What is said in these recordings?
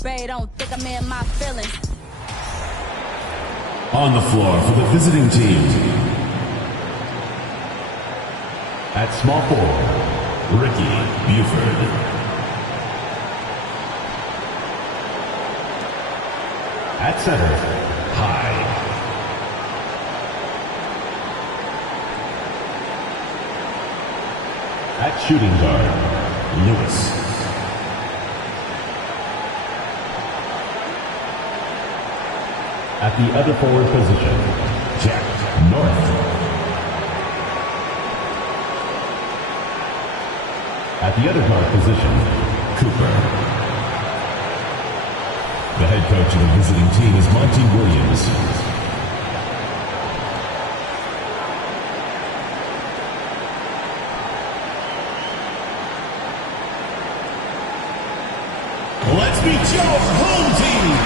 spray, don't think I'm in my feelings. On the floor for the visiting team. At small forward, Ricky Buford. At center, Hyde. At shooting guard, Lewis. At the other forward position, Jack North. At the other guard position, Cooper. The head coach of the visiting team is Monty Williams. Let's meet your home team.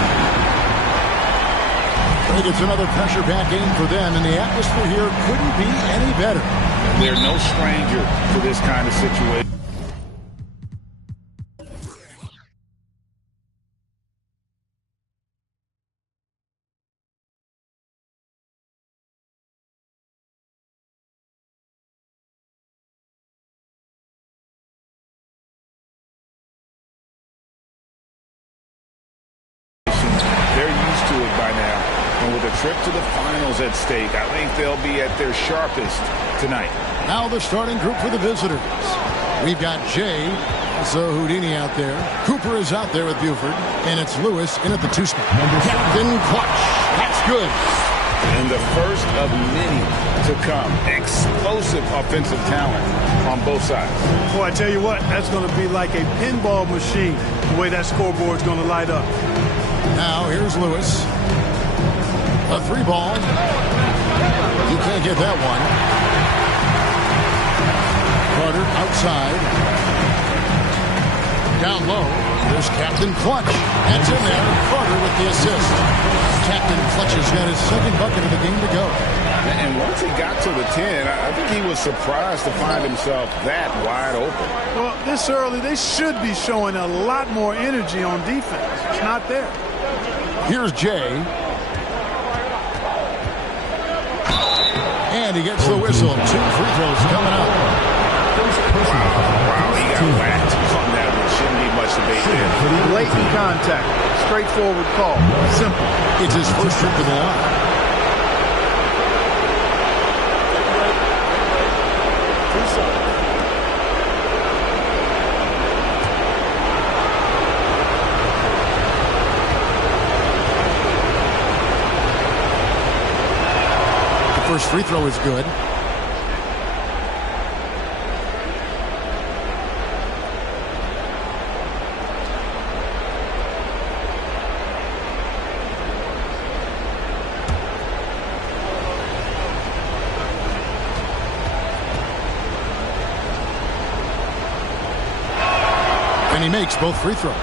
I think it's another pressure-packed game for them, and the atmosphere here couldn't be any better. They're no stranger to this kind of situation. They're used to it by now. And with a trip to the finals at stake, I think they'll be at their sharpest tonight. Now the starting group for the visitors. We've got Jay, also Houdini out there. Cooper is out there with Buford. And it's Lewis in at the two spot. Captain Clutch. That's good. And the first of many to come. Explosive offensive talent on both sides. Boy, I tell you what, that's going to be like a pinball machine, the way that scoreboard's going to light up. Now here's Lewis. A three ball. You can't get that one. Carter outside. Down low. There's Captain Clutch. That's in there. Carter with the assist. Captain Clutch has got his second bucket of the game to go. And once he got to the 10, I think he was surprised to find himself that wide open. Well, this early, they should be showing a lot more energy on defense. It's not there. Here's Jay. And he gets the whistle. 2 free throws coming up. Wow, he got whacked on that one. Shouldn't be much debate there. Blatant contact. Straightforward call. Simple. It's his first trip to the line. First free throw is good. And he makes both free throws.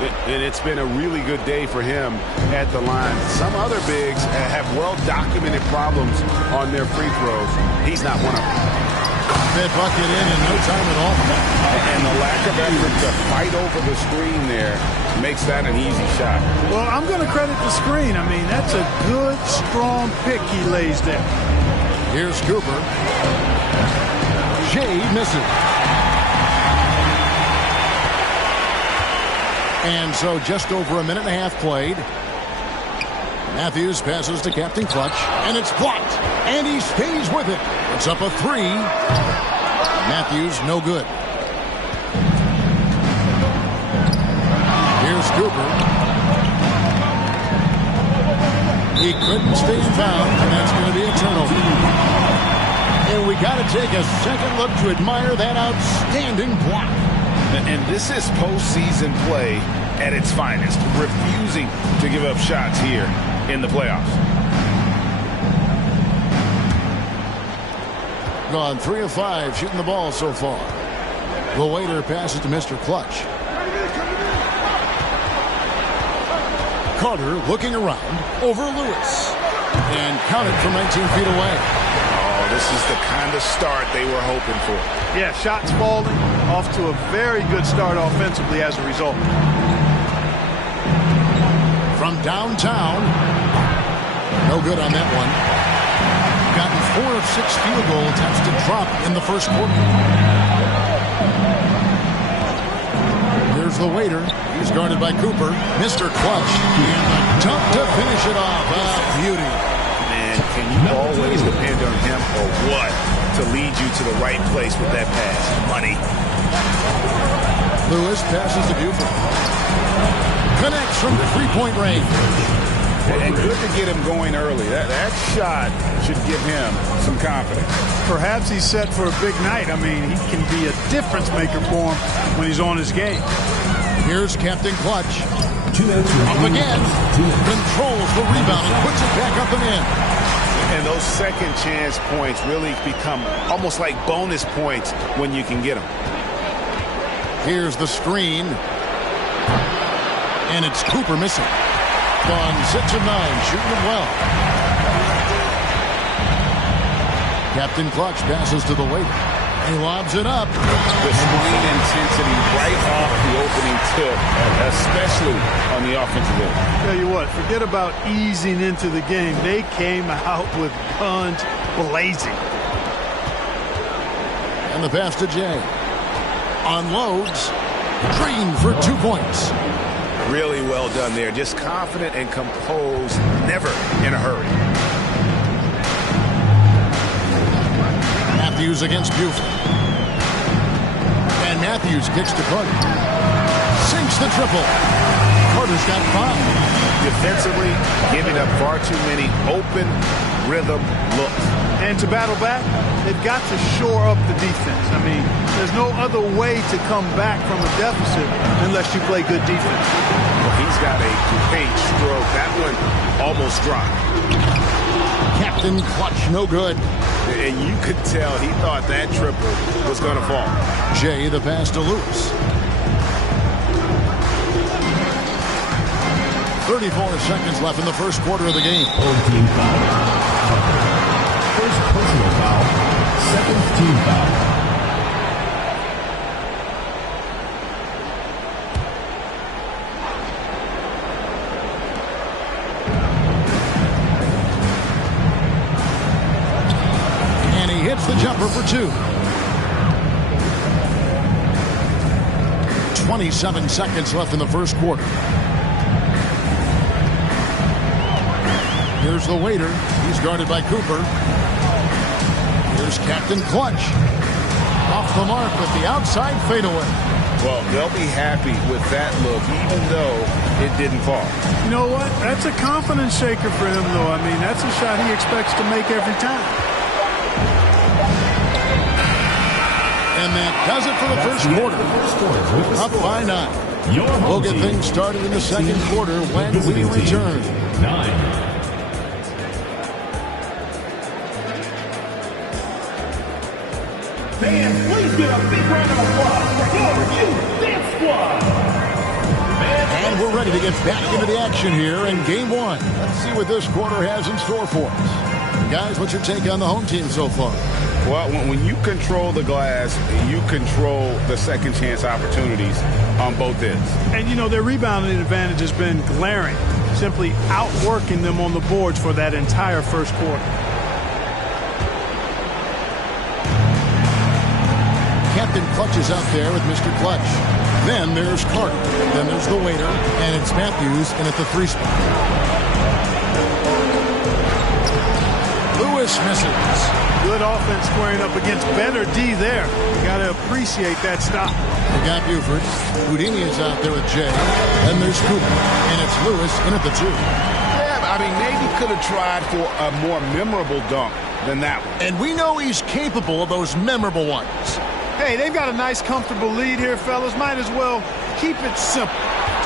And it's been a really good day for him at the line. Some other bigs have well-documented problems on their free throws. He's not one of them. That bucket in no time at all. And the lack of effort to fight over the screen there makes that an easy shot. Well, I'm going to credit the screen. I mean, that's a good, strong pick he lays there. Here's Cooper. Jay misses. And so just over a minute and a half played. Matthews passes to Captain Clutch, and it's blocked, and he stays with it. It's up a 3. Matthews, no good. Here's Cooper. He couldn't stay in bounds, and that's going to be a turnover. And we got to take a second look to admire that outstanding block. And this is postseason play at its finest, refusing to give up shots here in the playoffs. Gone 3 of 5 shooting the ball so far. The waiter passes to Mr. Clutch. Carter looking around over Lewis. And counted from 19 feet away. Oh, this is the kind of start they were hoping for. Yeah, shots falling. Off to a very good start offensively as a result. from downtown. No good on that one. Gotten 4 of 6 field goal attempts to drop in the first quarter. Here's the waiter. He's guarded by Cooper. Mr. Clutch. And the dunk to finish it off. Beauty. Man, can you always depend on him or what to lead you to the right place with that pass? Money. Lewis passes to Buford. Connects from 3-point range. And good to get him going early. That shot should give him some confidence. Perhaps he's set for a big night. I mean, he can be a difference maker for him when he's on his game. Here's Captain Clutch. Up again. Controls the rebound and puts it back up and in. And those second chance points really become almost like bonus points when you can get them. Here's the screen. And it's Cooper missing. On 6 of 9, shooting it well. Captain Clutch passes to the waiter. He lobs it up. The screen intensity right off the opening tip, especially on the offensive end. Tell you what, forget about easing into the game. They came out with guns blazing. And the pass to Jay. Unloads. Green for 2 points. Really well done there. Just confident and composed, never in a hurry. Matthews against Buford. And Matthews kicks to Carter. Sinks the triple. Carter's got 5. Defensively, giving up far too many open rhythm looks. And to battle back, they've got to shore up the defense. I mean, there's no other way to come back from a deficit unless you play good defense. Well, he's got a great stroke. That one almost dropped. Captain Clutch, no good. And you could tell he thought that triple was going to fall. Jay, the pass to Lewis. 34 seconds left in the first quarter of the game. Team foul. First personal foul. Second team foul. And he hits the jumper for 2. 27 seconds left in the first quarter. Here's the waiter. He's guarded by Cooper. Here's Captain Clutch. Off the mark with the outside fadeaway. Well, they'll be happy with that look, even though it didn't fall. You know what? That's a confidence shaker for him, though. I mean, that's a shot he expects to make every time. And that does it for the first quarter. Up by 9. We'll get things started in the second quarter when we return. 9. Fans, please give a big round of applause for your Dance Squad. And we're ready to get back into the action here in Game 1. Let's see what this quarter has in store for us. Guys, what's your take on the home team so far? Well, when you control the glass, you control the second chance opportunities on both ends. And, you know, their rebounding advantage has been glaring, simply outworking them on the boards for that entire first quarter. Captain Clutch is out there with Mr. Clutch. Then there's Carter. Then there's the waiter. And it's Matthews in at the 3 spot. Lewis misses. Good offense squaring up against better D there. You got to appreciate that stop. They got Buford. Houdini is out there with Jay. Then there's Cooper. And it's Lewis in at the 2. Yeah, I mean, maybe could have tried for a more memorable dunk than that one. And we know he's capable of those memorable ones. Hey, they've got a nice, comfortable lead here, fellas. Might as well keep it simple.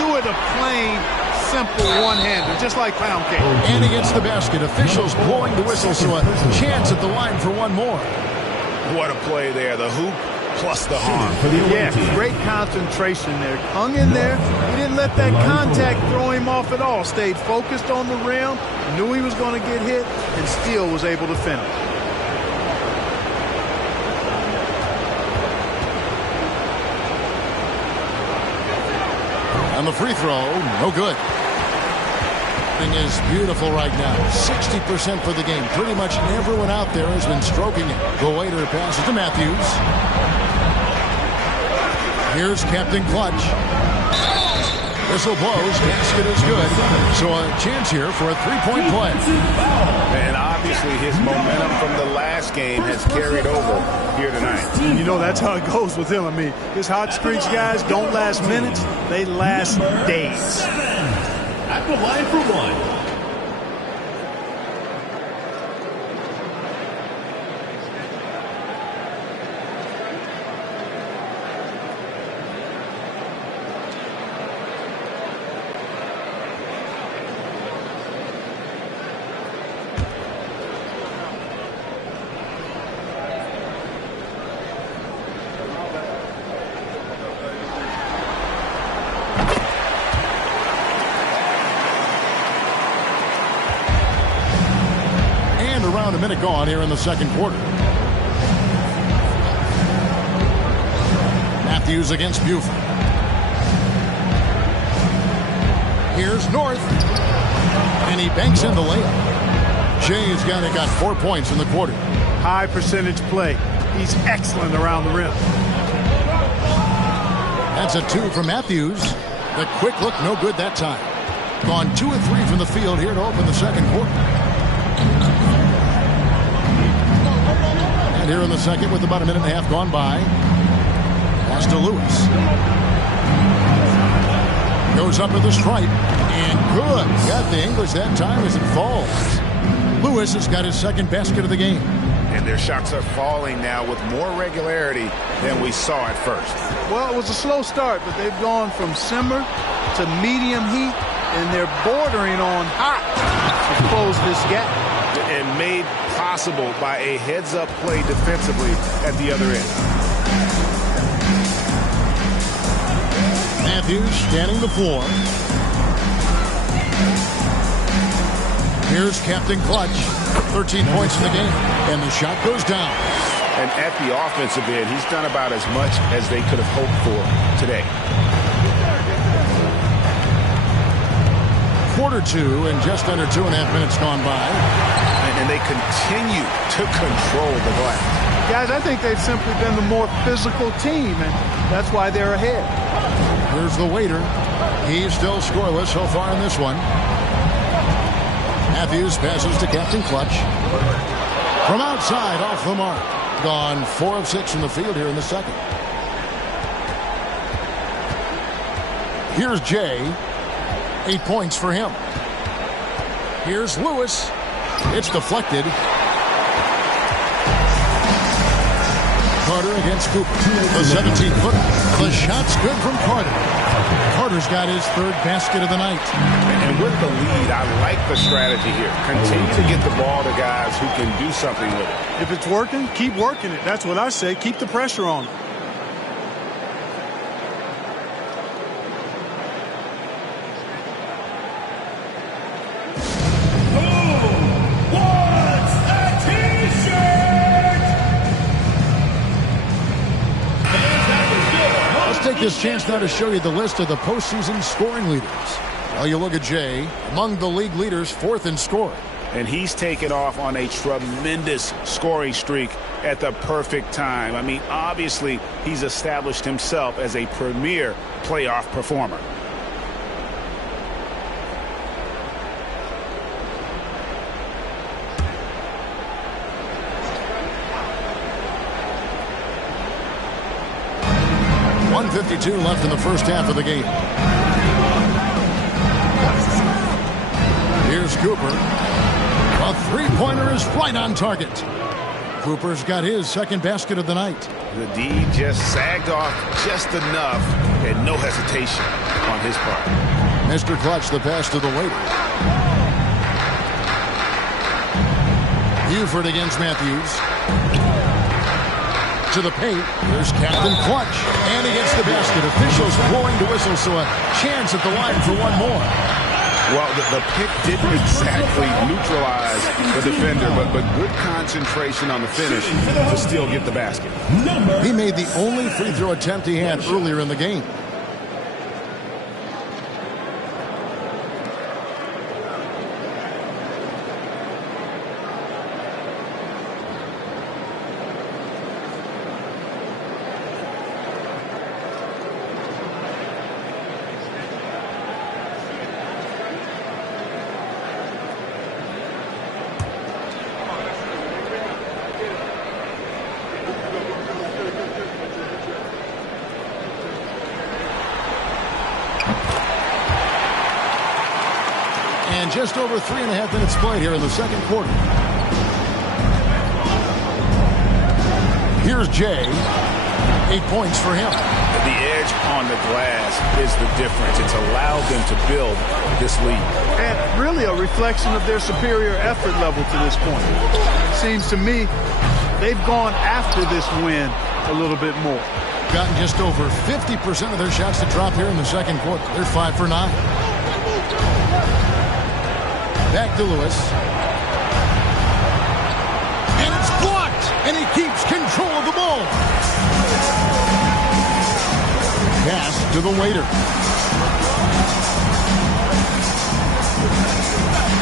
Do it a plain, simple one-hander, just like pound cake. And he gets the basket. Officials blowing the whistle, so a chance at the line for one more. What a play there. The hoop plus the harm. Yeah, great concentration there. Hung in there. He didn't let that contact throw him off at all. Stayed focused on the rim, knew he was going to get hit, and still was able to finish. On the free throw, no good. swing is beautiful right now. 60% for the game. Pretty much everyone out there has been stroking it. The waiter passes to Matthews. Here's Captain Clutch. Whistle blows. Basket is good. So a chance here for a three-point play. And obviously his momentum from the last game has carried over here tonight. You know, that's how it goes with him. I mean, his hot streaks, guys, don't last minutes. They last days. At the line for one. Around a minute gone here in the second quarter. Matthews against Buford. Here's North. And he banks in the layup. Jay's got 4 points in the quarter. High percentage play. He's excellent around the rim. That's a 2 from Matthews. The quick look, no good that time. Gone 2 of 3 from the field here to open the second quarter. And here in the second with about a minute and a half gone by. Pass to Lewis. Goes up with the stripe. And good. Got the English that time as it falls. Lewis has got his second basket of the game. And their shots are falling now with more regularity than we saw at first. Well, it was a slow start, but they've gone from simmer to medium heat, and they're bordering on hot to close this gap. And made possible by a heads-up play defensively at the other end. Matthews scanning the floor. Here's Captain Clutch. 13 points in the game. And the shot goes down. And at the offensive end, he's done about as much as they could have hoped for today. Quarter 2 and just under 2.5 minutes gone by. And they continue to control the glass. Guys, I think they've simply been the more physical team, and that's why they're ahead. Here's the waiter. He's still scoreless so far in this one. Matthews passes to Captain Clutch. From outside, off the mark. Gone 4 of 6 from the field here in the second. Here's Jay. 8 points for him. Here's Lewis. It's deflected. Carter against Cooper. The 17-footer. The shot's good from Carter. Carter's got his third basket of the night. And with the lead, I like the strategy here. Continue to get the ball to guys who can do something with it. If it's working, keep working it. That's what I say. Keep the pressure on it. Take this chance now to show you the list of the postseason scoring leaders. Well, you look at Jay, among the league leaders, 4th in scoring. And he's taken off on a tremendous scoring streak at the perfect time. I mean, obviously, he's established himself as a premier playoff performer. .52 left in the first half of the game. Here's Cooper. A three-pointer is right on target. Cooper's got his second basket of the night. The D just sagged off just enough and no hesitation on his part. Mr. Clutch, the pass to the waiter. Buford against Matthews. To the paint. There's Captain Clutch. And he gets the basket. Officials blowing the whistle, so a chance at the line for one more. Well, the pick didn't exactly neutralize the defender, but good concentration on the finish to still get the basket. He made the only free throw attempt he had earlier in the game. And just over 3.5 minutes played here in the second quarter. Here's Jay. 8 points for him. The edge on the glass is the difference. It's allowed them to build this lead. And really a reflection of their superior effort level to this point. Seems to me they've gone after this win a little bit more. Gotten just over 50% of their shots to drop here in the second quarter. They're 5 for 9. Back to Lewis. And it's blocked. And he keeps control of the ball. Pass to the waiter.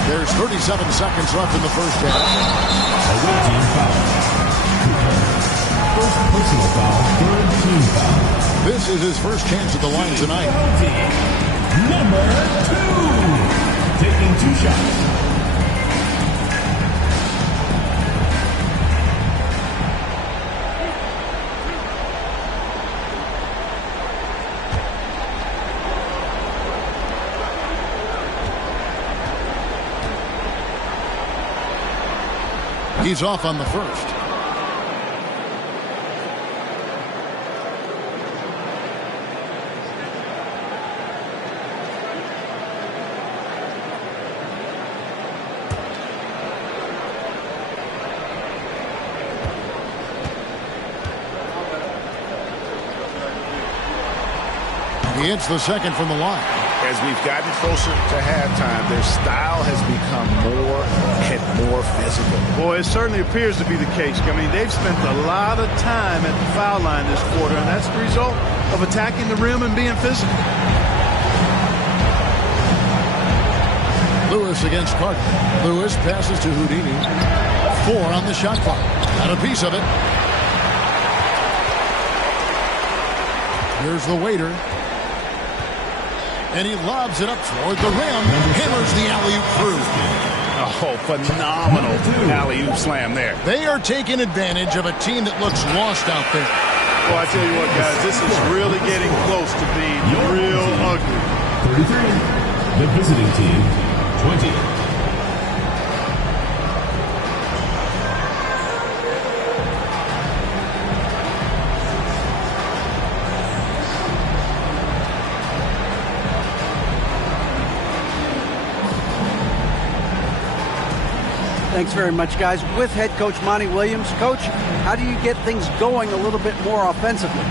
There's 37 seconds left in the first half. Away team foul. First personal foul, third team foul. This is his first chance at the line tonight. Number 2. Taking 2 shots. He's off on the first. He hits the second from the line. As we've gotten closer to halftime, their style has become more and more physical. Boy, it certainly appears to be the case. I mean, they've spent a lot of time at the foul line this quarter, and that's the result of attacking the rim and being physical. Lewis against Carter. Lewis passes to Houdini. 4 on the shot clock. Got a piece of it. Here's the waiter. And he lobs it up toward the rim. Hammers the alley-oop through. Oh, phenomenal alley-oop slam there. They are taking advantage of a team that looks lost out there. Well, I tell you what, guys, this is really getting close to being real ugly. 33. The visiting team, 20. Thanks very much, guys. With head coach Monty Williams. Coach, how do you get things going a little bit more offensively?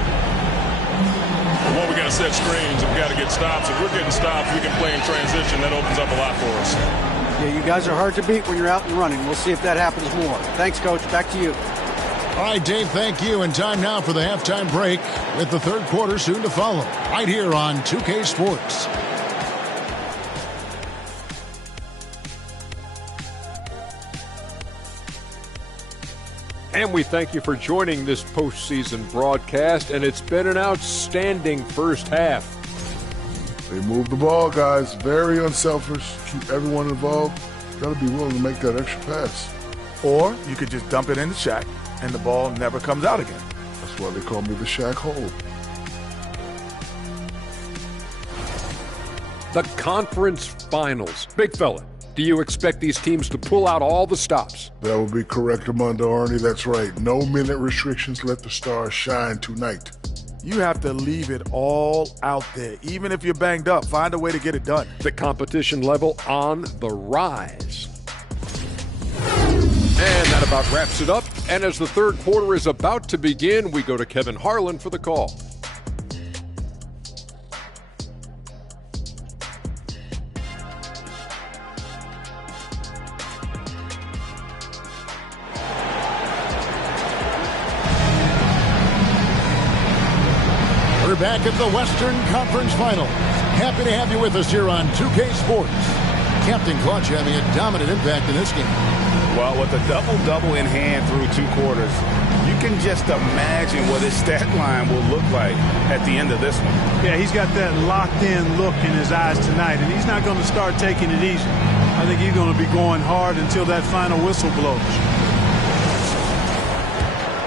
Well, we got to set screens. We've got to get stops. If we're getting stops, we can play in transition. That opens up a lot for us. Yeah, you guys are hard to beat when you're out and running. We'll see if that happens more. Thanks, Coach. Back to you. All right, Dave, thank you. And time now for the halftime break with the third quarter soon to follow. Right here on 2K Sports. And we thank you for joining this postseason broadcast, and it's been an outstanding first half. They move the ball, guys. Very unselfish. Keep everyone involved. Got to be willing to make that extra pass. Or you could just dump it in the Shaq, and the ball never comes out again. That's why they call me the Shaq Hole. The conference finals. Big fella, do you expect these teams to pull out all the stops? That would be correct, Armando Arnie. That's right. No minute restrictions. Let the stars shine tonight. You have to leave it all out there. Even if you're banged up, find a way to get it done. The competition level on the rise. And that about wraps it up. And as the third quarter is about to begin, we go to Kevin Harlan for the call. We're back at the Western Conference Finals. Happy to have you with us here on 2K Sports. Captain Clutch having a dominant impact in this game. Well, with a double-double in hand through 2 quarters, you can just imagine what his stat line will look like at the end of this one. Yeah, he's got that locked-in look in his eyes tonight, and he's not going to start taking it easy. I think he's going to be going hard until that final whistle blows.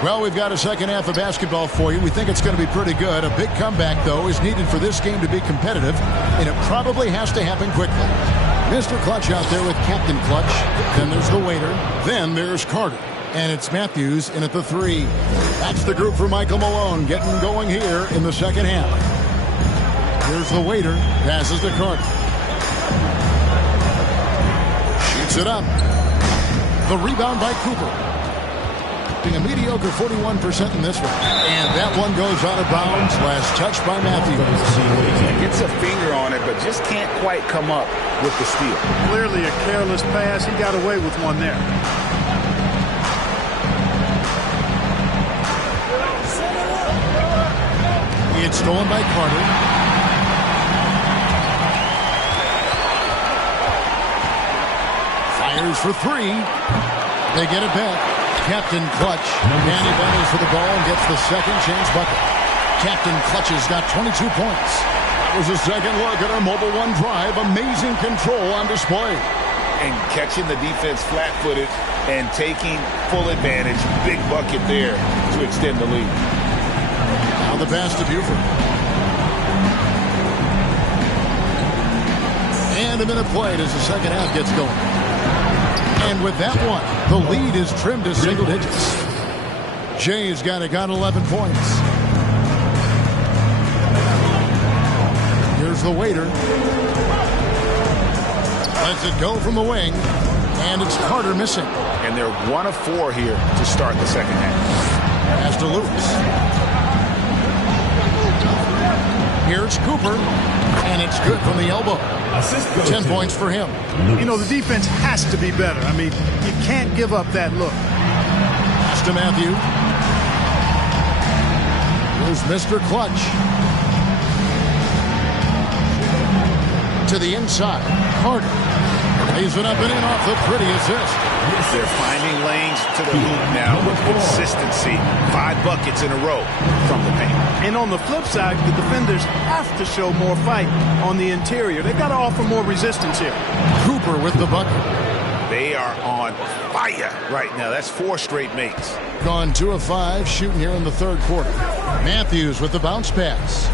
Well, we've got a second half of basketball for you. We think it's going to be pretty good. A big comeback, though, is needed for this game to be competitive, and it probably has to happen quickly. Mr. Clutch out there with Captain Clutch. Then there's the waiter. Then there's Carter. And it's Matthews in at the 3. That's the group for Michael Malone getting going here in the second half. Here's the waiter. Passes to Carter. Shoots it up. The rebound by Cooper. A mediocre 41% in this one. And that one goes out of bounds. Last touch by Matthews. Gets a finger on it, but just can't quite come up with the steal. Clearly a careless pass. He got away with one there. It's stolen by Carter. Fires for 3. They get it back. Captain Clutch. Danny battles for the ball and gets the second chance bucket. Captain Clutch has got 22 points. That was a second look at our Mobile One drive. Amazing control on display. And catching the defense flat-footed and taking full advantage. Big bucket there to extend the lead. Now the pass to Buford. And a minute played as the second half gets going. And with that one, the lead is trimmed to single digits. Jay's got 11 points. Here's the waiter. Lets it go from the wing. And it's Carter missing. And they're 1 of 4 here to start the second half. Pass to Lewis. Here's Cooper. And it's good from the elbow. 10 points for him. You know, the defense has to be better. I mean, you can't give up that look. Pass to Matthew. Here's Mr. Clutch. To the inside. Carter. Lays it up and in off the pretty assist. They're finding lanes to the hoop now with consistency. 5 buckets in a row from the paint. And on the flip side, the defenders have to show more fight on the interior. They've got to offer more resistance here. Cooper with the bucket. They are on fire right now. That's 4 straight makes. Gone 2 of 5 shooting here in the third quarter. Matthews with the bounce pass.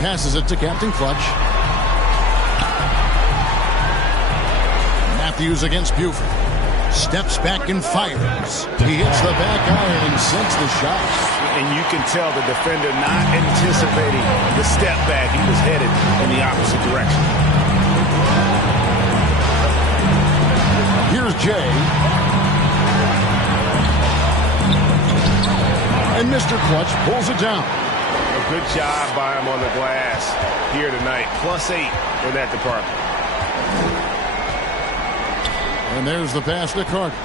Passes it to Captain Clutch. Matthews against Buford. Steps back and fires. He hits the back iron and sinks the shot. And you can tell the defender not anticipating the step back. He was headed in the opposite direction. Here's Jay. And Mr. Clutch pulls it down. A good job by him on the glass here tonight. +8 in that department. And there's the pass to Carter.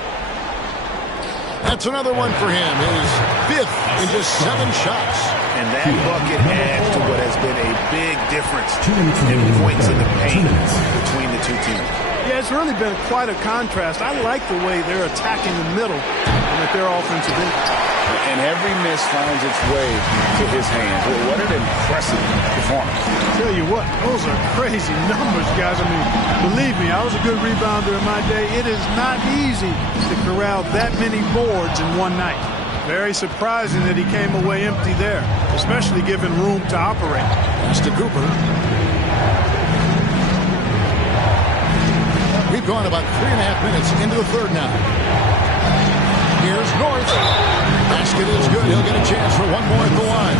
That's another one for him. His 5th in just 7 shots. And that bucket adds to what has been a big difference in points in the paint between the two teams. Yeah, it's really been quite a contrast. I like the way they're attacking the middle and with their offensive end. And every miss finds its way to his hands. Well, what an impressive performance. Tell you what, those are crazy numbers, guys. I mean, believe me, I was a good rebounder in my day. It is not easy to corral that many boards in one night. Very surprising that he came away empty there, especially given room to operate. Pass to Cooper. We've gone about 3.5 minutes into the third now. Here's North. Basket is good. He'll get a chance for one more at the line.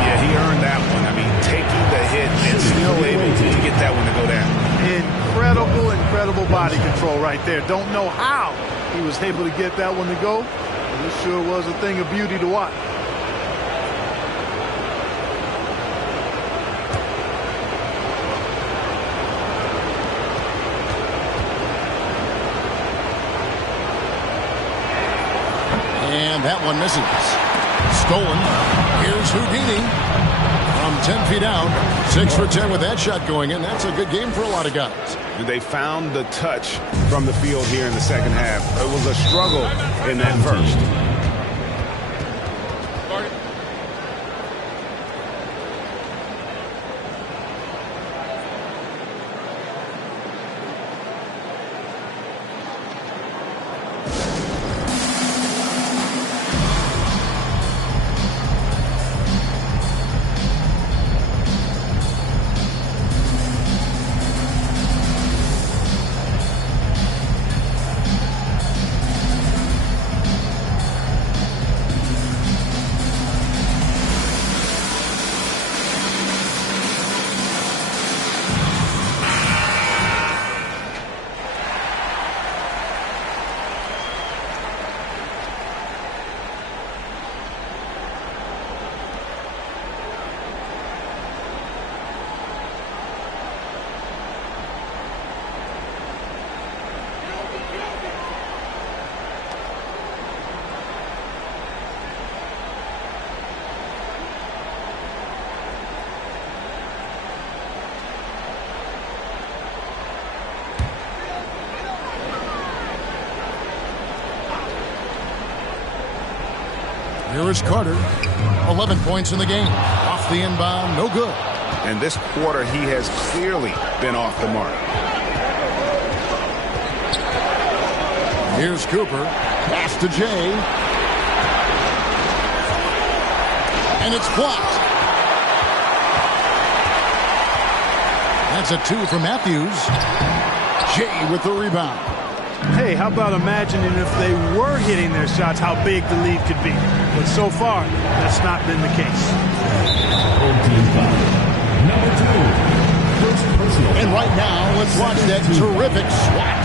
Yeah, he earned that one. I mean, taking the hit and still able to get that one to go down. Incredible body control right there. Don't know how he was able to get that one to go. But this sure was a thing of beauty to watch. And that one misses. Stolen. Here's Houdini from 10 feet out. 6 for 10 with that shot going in. That's a good game for a lot of guys. They found the touch from the field here in the second half. It was a struggle in that first. Here is Carter. 11 points in the game. Off the inbound, no good. And this quarter, he has clearly been off the mark. Here's Cooper. Pass to Jay. And it's blocked. That's a 2 for Matthews. Jay with the rebound. Hey, how about imagining if they were hitting their shots, how big the lead could be. But so far, that's not been the case. Number 2. First personal. And right now, let's watch that terrific swat.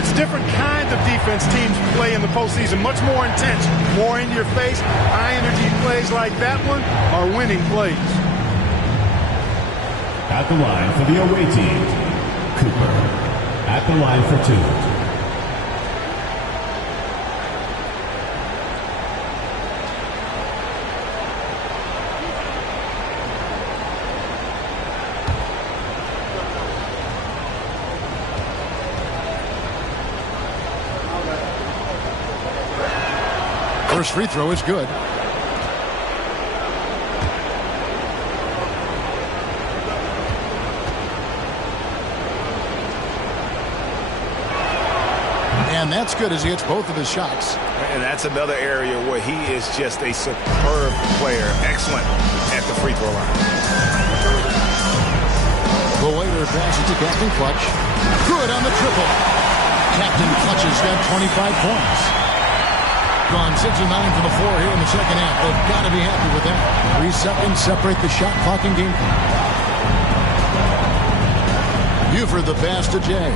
It's different kinds of defense teams play in the postseason, much more intense, more in your face. High-energy plays like that one are winning plays. At the line for the away team, Cooper. At the line for 2. First free throw is good. And that's good as he hits both of his shots. And that's another area where he is just a superb player. Excellent at the free throw line. The waiter passes to Captain Clutch. Good on the triple. Captain Clutch has got 25 points. Gone 6 of 9 from the floor here in the second half. They've got to be happy with that. 3 seconds separate the shot clock and game clock. Buford the pass to Jay.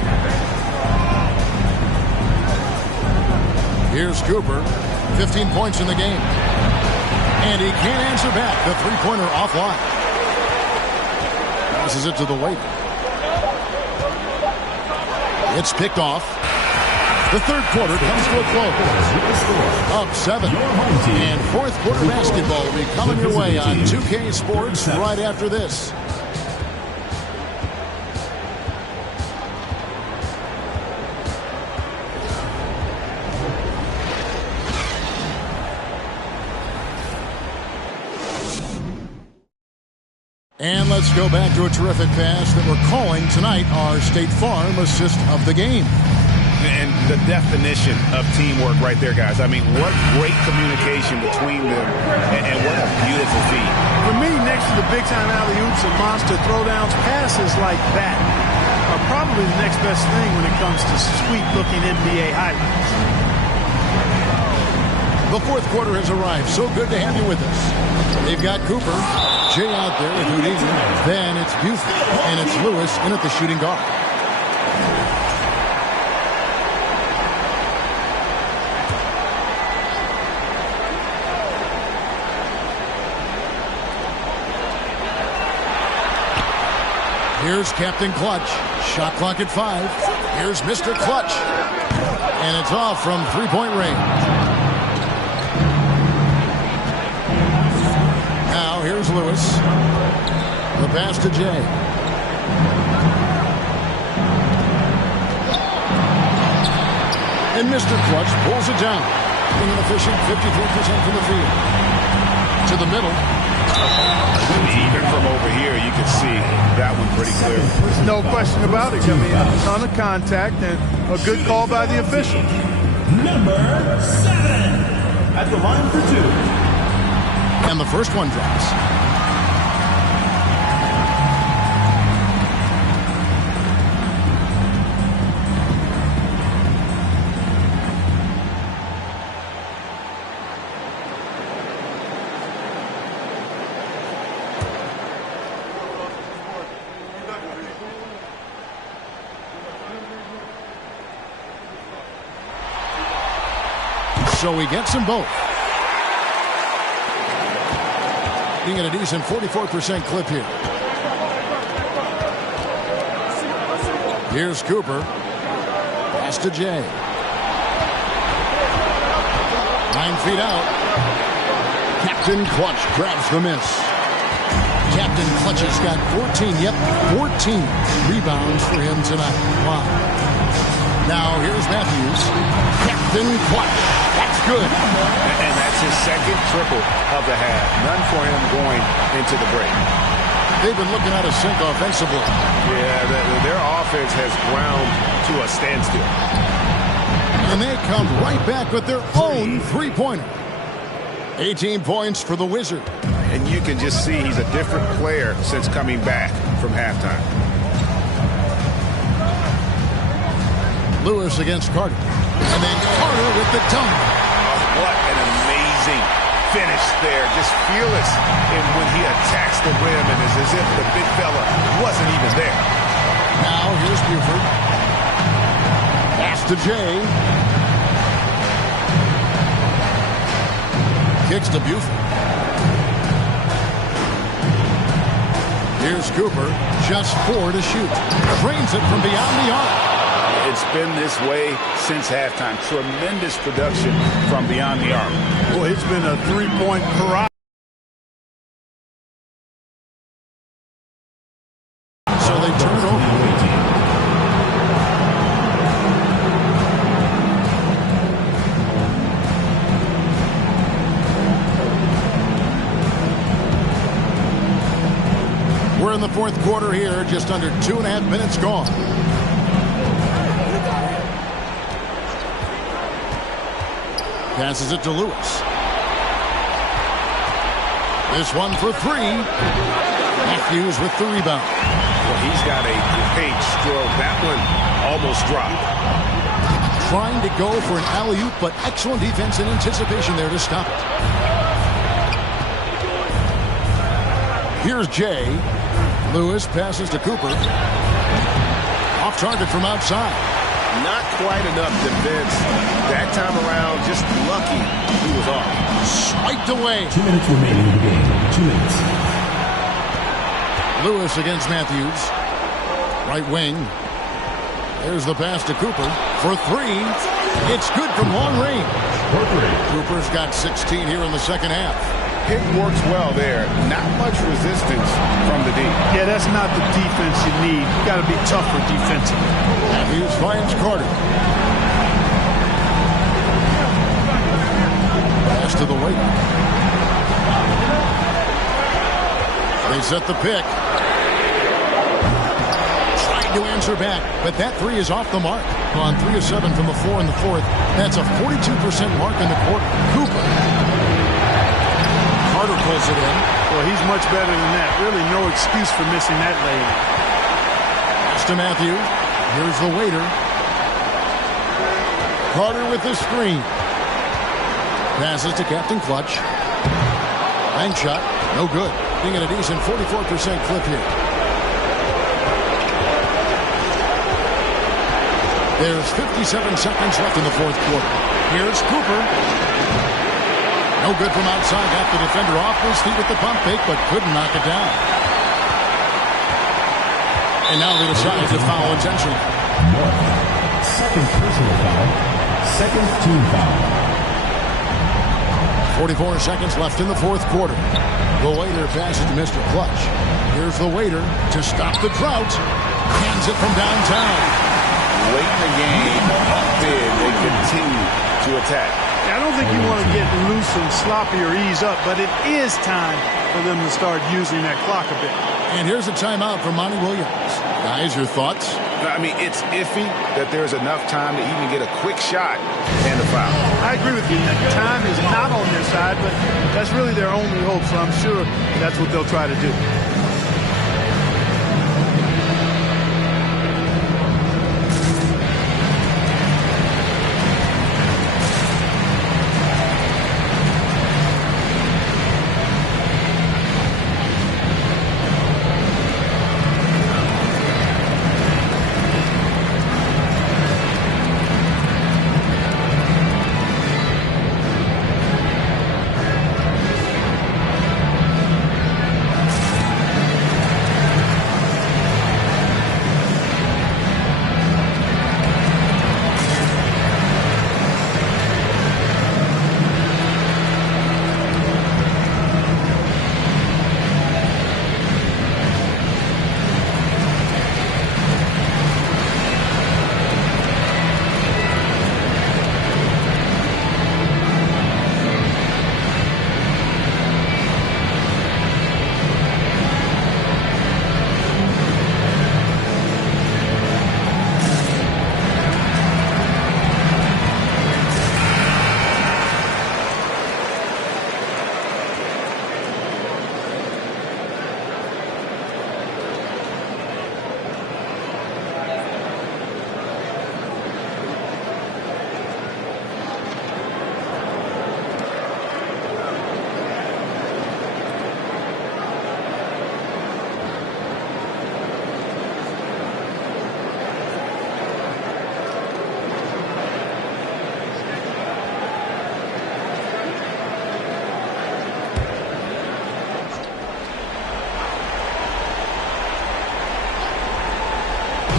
Here's Cooper. 15 points in the game. And he can't answer back. The three-pointer offline. Passes it to the waiter. It's picked off. The third quarter comes to a close. Up 7. And fourth quarter basketball will be coming your way on 2K Sports right after this. And let's go back to a terrific pass that we're calling tonight our State Farm assist of the game. And the definition of teamwork right there, guys. I mean, what great communication between them, and what a beautiful feed. For me, next to the big-time alley-oops and monster throwdowns, passes like that are probably the next best thing when it comes to sweet-looking NBA highlights. The fourth quarter has arrived. So good to have you with us. They've got Cooper, Jay out there with Houdini. Then it's Buford, and it's Lewis in at the shooting guard. Here's Captain Clutch. Shot clock at 5. Here's Mr. Clutch. And it's off from three-point range. Now here's Lewis. The pass to Jay. And Mr. Clutch pulls it down. Being an efficient 53% from the field. To the middle. Even from over here, you can see that one pretty clear. No question about it. I mean, a ton of contact and a good call by the official. Number 7 at the line for 2. And the first one drops. So he gets them both. Being at a decent 44% clip here. Here's Cooper. Pass to Jay. 9 feet out. Captain Clutch grabs the miss. Captain Clutch has got 14 rebounds for him tonight. Wow. Now here's Matthews. Captain Clutch. That's good. And that's his second triple of the half. None for him going into the break. They've been looking out of sync offensively. Yeah, their offense has ground to a standstill. And they come right back with their own three-pointer. 18 points for the Wizard. And you can just see he's a different player since coming back from halftime. Lewis against Carter. And then Carter with the dunk. What an amazing finish there. Just fearless when he attacks the rim, and it's as if the big fella wasn't even there. Now here's Buford. Pass to Jay. Kicks to Buford. Here's Cooper. Just 4 to shoot. Drains it from beyond the arc. It's been this way since halftime. Tremendous production from beyond the arc. Boy, it's been a three-point parade. So they turn it over. We're in the fourth quarter here, just under 2.5 minutes gone. Passes it to Lewis. This one for 3. Matthews with the rebound. Well, he's got a great stroke. That one almost dropped. Trying to go for an alley-oop, but excellent defense and anticipation there to stop it. Here's Jay. Lewis passes to Cooper. Off target from outside. Not quite enough defense. That time around, just lucky he was off. Swiped away. 2 minutes remaining in the game. 2 minutes. Lewis against Matthews. Right wing. There's the pass to Cooper for 3. It's good from long range. Cooper's got 16 here in the second half. It works well there. Not much resistance from the D. Yeah, that's not the defense you need. You got to be tougher defensively. Matthews finds Carter. Pass to the weight. They set the pick. Trying to answer back, but that 3 is off the mark. On 3 of 7 from the floor in the fourth. That's a 42% mark in the quarter. Cooper. Carter pulls it in. Well, he's much better than that. Really no excuse for missing that layup. Pass to Matthew. Here's the waiter. Carter with the screen. Passes to Captain Clutch. Bank shot. No good. Being at a decent 44% clip here. There's 57 seconds left in the fourth quarter. Here's Cooper. No good from outside. Got the defender off his feet with the pump fake, but couldn't knock it down. And now they decide to foul intentionally. Second personal foul. Second team foul. 44 seconds left in the fourth quarter. The waiter passes to Mr. Clutch. Here's the waiter to stop the drought. Hands it from downtown. Late in the game, up big, they continue to attack. I don't think you want to get loose and sloppy or ease up, but it is time for them to start using that clock a bit. And here's a timeout from Monty Williams. Guys, your thoughts? I mean, it's iffy that there's enough time to even get a quick shot and a foul. I agree with you. Time is not on their side, but that's really their only hope, so I'm sure that's what they'll try to do.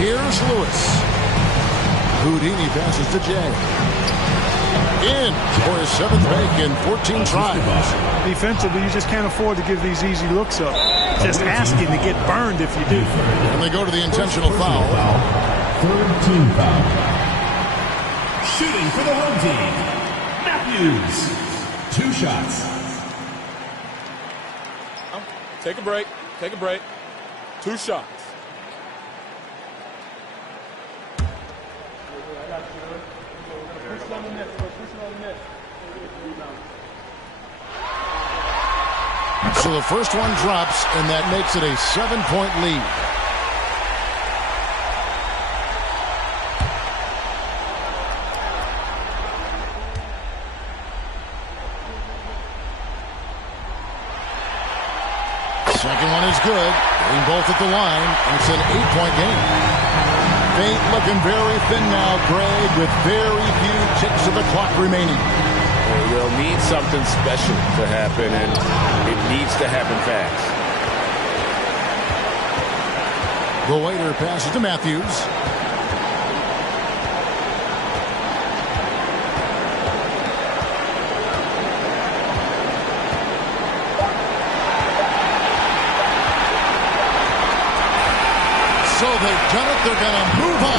Here's Lewis. Houdini passes to Jay. In for his 7th make in 14 tries. Defensively, you just can't afford to give these easy looks up. Just asking to get burned if you do. And they go to the intentional foul. 3rd team foul. Shooting for the home team, Matthews. 2 shots. Take a break. Take a break. 2 shots. So the first one drops, and that makes it a 7-point lead. Second one is good. Getting both at the line, and it's an 8-point game. Fate looking very thin now, Greg, with very few ticks of the clock remaining. They'll need something special to happen, and it needs to happen fast. The waiter passes to Matthews. So they've done it. They're going to move on.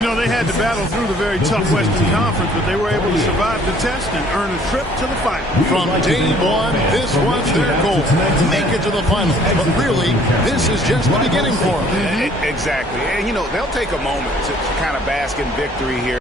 You know, they had to battle through the very tough Western Conference, but they were able to survive the test and earn a trip to the final. From day one, this was their goal, make it to the final. But really, this is just the beginning for them. Exactly. And, you know, they'll take a moment to kind of bask in victory here.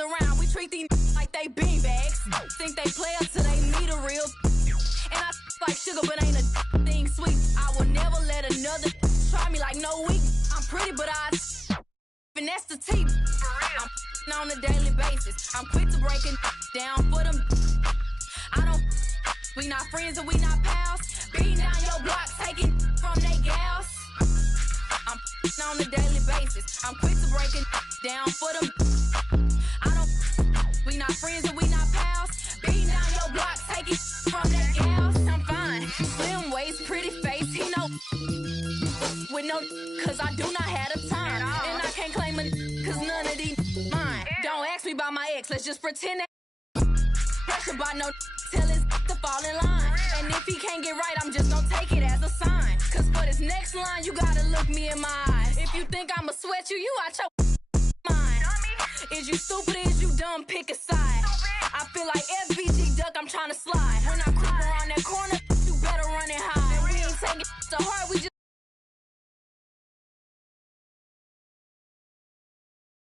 Around, we treat these like they beanbags. Think they play us till they meet a real. And I like sugar, but ain't a thing sweet. I will never let another try me like no weak. I'm pretty, but I finesse the teeth. I'm on a daily basis. I'm quick to break it down for them. I don't. We not friends and we not pals. Beating down your block, taking from they gals. I'm on a daily basis. I'm quick to break it down for them. We not friends and we not pals. Beating down your block, taking from that gals. I'm fine. Slim waist, pretty face, he know. With no, cause I do not have the time. And I can't claim a cause none of these mine. Don't ask me about my ex, let's just pretend that. Pressure by no, tell his to fall in line. And if he can't get right, I'm just gonna take it as a sign. Cause for this next line, you gotta look me in my eyes. If you think I'ma sweat you, you out your mind. Is you stupid or is you dumb? Pick a side. I feel like FBG duck, I'm trying to slide. When I creep around